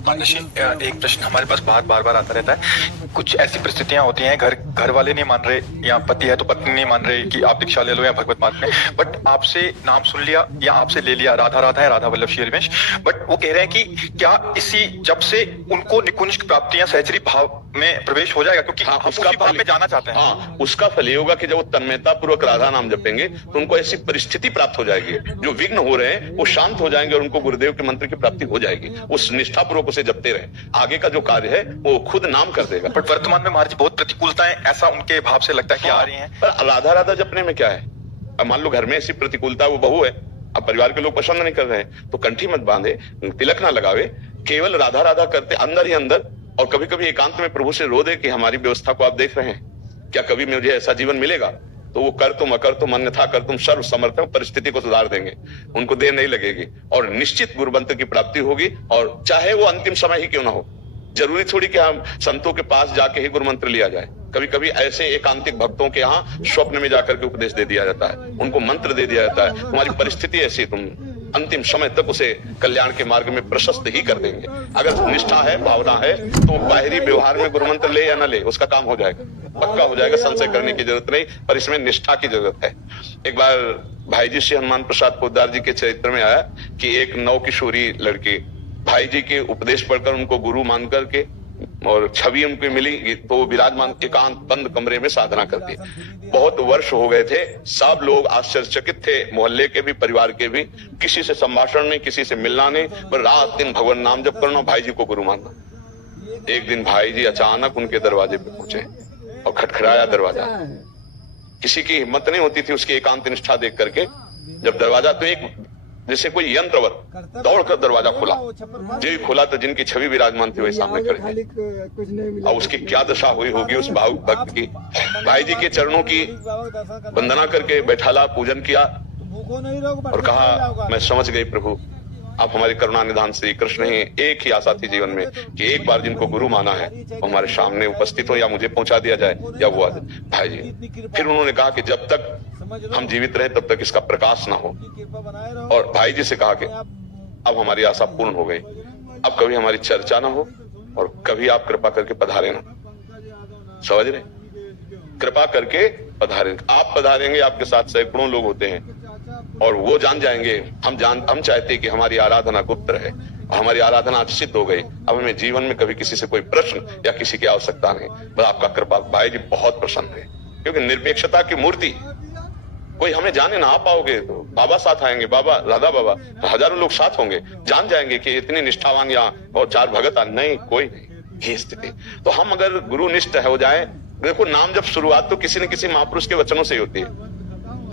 एक प्रश्न हमारे पास बार बार आता रहता है। कुछ ऐसी परिस्थितियां होती हैं, घर वाले नहीं मान रहे, या पति है तो पत्नी नहीं मान रहे कि आप दीक्षा ले लो या भगवत मार्ग में, बट आपसे नाम सुन लिया या आपसे ले लिया, राधा राधा है, राधा वल्लभ श्री हरिवंश, बट वो कह रहे हैं कि क्या इसी जब से उनको निकुंज की प्राप्ति या सहचरी भाव में प्रवेश हो जाएगा, क्योंकि हम उसी भाव में जाना चाहते हैं। हाँ, उसका फल ये होगा कि जब वो तन्मयता पूर्वक राधा नाम जपेंगे तो उनको ऐसी परिस्थिति प्राप्त हो जाएगी, जो विघ्न हो रहे हैं वो शांत हो जाएंगे और उनको गुरुदेव के मंत्र की प्राप्ति हो जाएगी। उस निष्ठा पूर्वक उसे जपते रहे, आगे का जो कार्य है वो खुद नाम कर देगा। बट वर्तमान में महाराज बहुत प्रतिकूलताएं ऐसा उनके भाव से लगता है कि आ रही हैं। पर राधा राधा जपने में क्या है? अब मान लो घर में ऐसी प्रतिकूलता, वो बहू है, अब परिवार के लोग पसंद नहीं कर रहे हैं तो कंठी मत बांधे, तिलक ना लगावे, केवल राधा राधा करते अंदर ही अंदर, और कभी कभी एकांत में प्रभु से रो दे कि हमारी व्यवस्था को आप देख रहे हैं, क्या कभी मुझे ऐसा जीवन मिलेगा? तो वो कर तुम अकर तुम अन्यथा कर तुम सर्व समर्थ हो, परिस्थिति को सुधार देंगे, उनको देर नहीं लगेगी और निश्चित गुरुमंत्र की प्राप्ति होगी। और चाहे वो अंतिम समय ही क्यों ना हो, जरूरी थोड़ी कि हम संतों के पास जाके ही गुरुमंत्र लिया जाए। कभी कभी ऐसे एकांतिक भक्तों के यहाँ स्वप्न में जाकर के उपदेश दे दिया जाता है, उनको मंत्र दे दिया जाता है, तुम्हारी परिस्थिति ऐसी, तुम अंतिम समय तक उसे कल्याण के मार्ग में प्रशस्त ही कर देंगे। अगर निष्ठा है, भावना है, तो बाहरी व्यवहार में गुरुमंत्र ले या ना ले, उसका काम हो जाएगा, पक्का हो जाएगा, संशय करने की जरूरत नहीं, पर इसमें निष्ठा की जरूरत है। एक बार भाई जी श्री हनुमान प्रसाद पोद्दार जी के चरित्र में आया कि एक नौ किशोरी लड़की भाई जी के उपदेश पढ़कर उनको गुरु मान करके और छवि उनको मिली, तो वो विराजमान एकांत बंद कमरे में साधना करती। बहुत वर्ष हो गए थे, सब लोग आश्चर्यचकित थे, मोहल्ले के भी, परिवार के भी, किसी से संभाषण नहीं, किसी से मिलना नहीं, पर रात दिन भगवान नाम जप करना, भाई जी को गुरु मानना। एक दिन भाई जी अचानक उनके दरवाजे पे पहुंचे और खटखटाया दरवाजा। किसी की हिम्मत नहीं होती थी उसकी एकांत निष्ठा देख करके। जब दरवाजा, तो एक जैसे कोई यंत्रवर दौड़कर दरवाजा खोला, जो खुला तो जिनकी छवि विराजमान थी वही सामने खड़े थे। और उसकी क्या दशा हुई होगी उस भावुक भक्त की। भाई जी के चरणों की वंदना करके बैठाला, पूजन किया और कहा, मैं समझ गई प्रभु, आप हमारे करुणा निधान श्री कृष्ण ही। एक ही आशा थी जीवन में कि एक बार जिनको गुरु माना है वो हमारे सामने उपस्थित हो, या मुझे पहुंचा दिया जाए या वो आ जाए। भाई जी फिर उन्होंने कहा कि जब तक हम जीवित रहे तब तक इसका प्रकाश ना हो, और भाई जी से कहा कि अब हमारी आशा पूर्ण हो गई, अब कभी हमारी चर्चा ना हो और कभी आप कृपा करके पधारे ना। समझ रहे? कृपा करके पधारे, आप पधारेंगे, आपके साथ सैकड़ों लोग होते हैं और वो जान जाएंगे, हम चाहते हैं कि हमारी आराधना गुप्त रहे, हमारी आराधना आज सिद्ध हो गई, अब हमें जीवन में कभी किसी से कोई प्रश्न या किसी की आवश्यकता नहीं, बस आपका कृपा। भाई जी बहुत प्रसन्न है, क्योंकि निरपेक्षता की मूर्ति, कोई हमें जाने ना आ पाओगे तो बाबा साथ आएंगे, बाबा राधा बाबा, हजारों लोग साथ होंगे, जान जाएंगे कि इतनी निष्ठावान यहाँ और चार भगत नहीं, कोई नहीं, ये स्थिति। तो हम अगर गुरुनिष्ठ हो जाए, देखो नाम जब शुरुआत तो किसी न किसी महापुरुष के वचनों से होती है,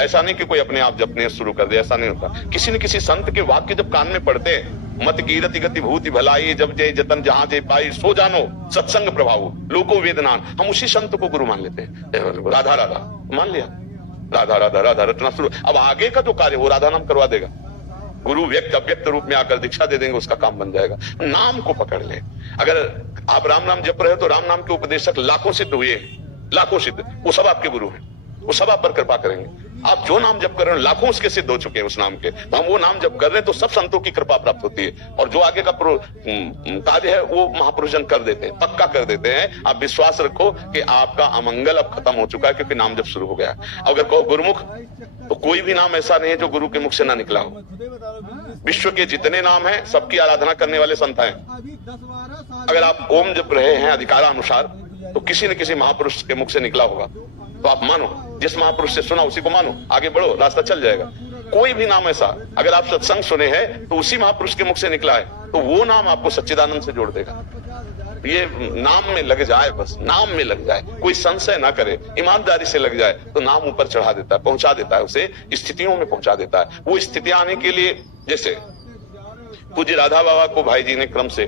ऐसा नहीं कि कोई अपने आप जपने शुरू कर दे, ऐसा नहीं होता। किसी न किसी संत के वाक्य जब कान में पड़ते, मत कीरति गति भूति भलाई, जब जय जतन जहां जय पाई, सो जानो सत्संग प्रभाव लोको वेदनान, हम उसी संत को गुरु मान लेते हैं। राधा राधा मान लिया, राधा राधा राधा रटना शुरू। अब आगे का जो कार्य वो राधा नाम करवा देगा, गुरु व्यक्त अव्यक्त रूप में आकर दीक्षा दे देंगे, उसका काम बन जाएगा। नाम को पकड़ ले। अगर आप राम नाम जप रहे हो तो राम नाम के उपदेशक लाखों सिद्ध हुए, लाखों सिद्ध, वो सब आपके गुरु हैं, वो सब आप पर कृपा करेंगे। आप जो नाम जप कर रहे हो लाखों उसके सिद्ध हो चुके हैं उस नाम के, तो हम वो नाम जप कर रहे हैं तो सब संतों की कृपा प्राप्त होती है, और जो आगे का कार्य है वो महापुरुष जन कर देते हैं, पक्का कर देते हैं। आप विश्वास रखो कि आपका अमंगल अब खत्म हो चुका है, क्योंकि नाम जप शुरू हो गया। अगर कहो गुरुमुख, तो कोई भी नाम ऐसा नहीं है जो गुरु के मुख से ना निकला हो। विश्व के जितने नाम हैं सबकी आराधना करने वाले संत हैं। अगर आप ओम जप रहे हैं अधिकारानुसार, तो किसी न किसी महापुरुष के मुख से निकला होगा, तो आप मानो, जिस महापुरुष से सुना उसी को मानो, आगे बढ़ो, रास्ता चल जाएगा। कोई भी नाम ऐसा, अगर आप सत्संग सुने हैं तो उसी महापुरुष के मुख से निकला है, तो वो नाम आपको सच्चिदानंद से जोड़ देगा। ये नाम में लग जाए, बस नाम में लग जाए, कोई संशय ना करे, ईमानदारी से लग जाए, तो नाम ऊपर चढ़ा देता है, पहुंचा देता है, उसे स्थितियों में पहुंचा देता है। वो स्थितियां आने के लिए, जैसे पूज्य राधा बाबा को भाई जी ने क्रम से,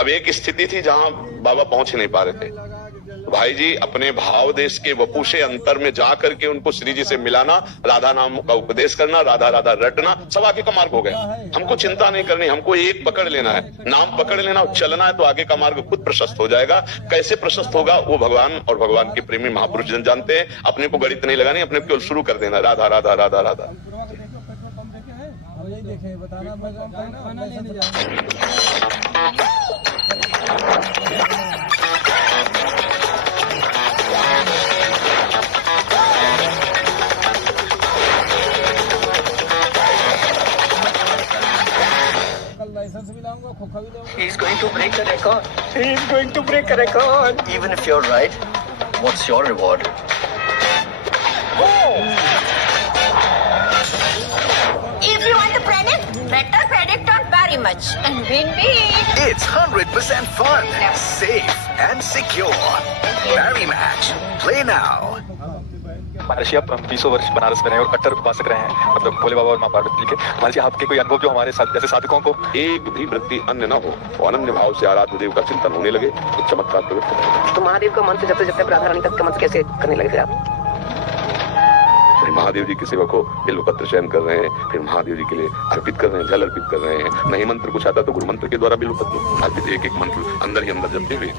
अब एक स्थिति थी जहां बाबा पहुंच ही नहीं पा रहे थे, भाई जी अपने भाव देश के वपु से अंतर में जाकर के उनको श्री जी से मिलाना, राधा नाम का उपदेश करना, राधा राधा रटना, सब आगे का मार्ग हो गया। हमको चिंता नहीं करनी, हमको एक पकड़ लेना है, नाम पकड़ लेना और चलना है, तो आगे का मार्ग खुद प्रशस्त हो जाएगा। कैसे प्रशस्त होगा वो भगवान और भगवान के प्रेमी महापुरुष जन जानते हैं। अपने को गणित नहीं लगानी, अपने को शुरू कर देना, राधा राधा राधा राधा। बताना He's going to break the record. He's going to break a record. Even if you're right, what's your reward? If you want to predict, better predict not very much and win big. It's 100% fun, safe and secure. Marry Match. Play now. महर्षि आप 20 वर्ष बनारस में रहे और कट्टर उपासक रहे हैं, मतलब भोले बाबा और माँ पार्वती के। महर्षि आपके कोई अनुभव जो हमारे साथ जैसे साधकों को एक भी वृत्ति अन्य न हो और अनन्य भाव से आराध्य देव का चिंतन होने लगे तो चमत्कार प्रकट होगा। तो महादेव का मंत्र जपते जपते राधा रानी तक का मंत्र कैसे करने लगे थे आप? फिर महादेव जी के सेवक को बिल्वपत्र चयन कर रहे हैं, फिर महादेव जी के लिए अर्पित कर रहे हैं, जल अर्पित कर रहे हैं। नहीं मंत्र कुछ आता तो गुरु मंत्र के द्वारा बिल्वपत्र अर्पित एक एक मंत्र अंदर ही अंदर जपते हुए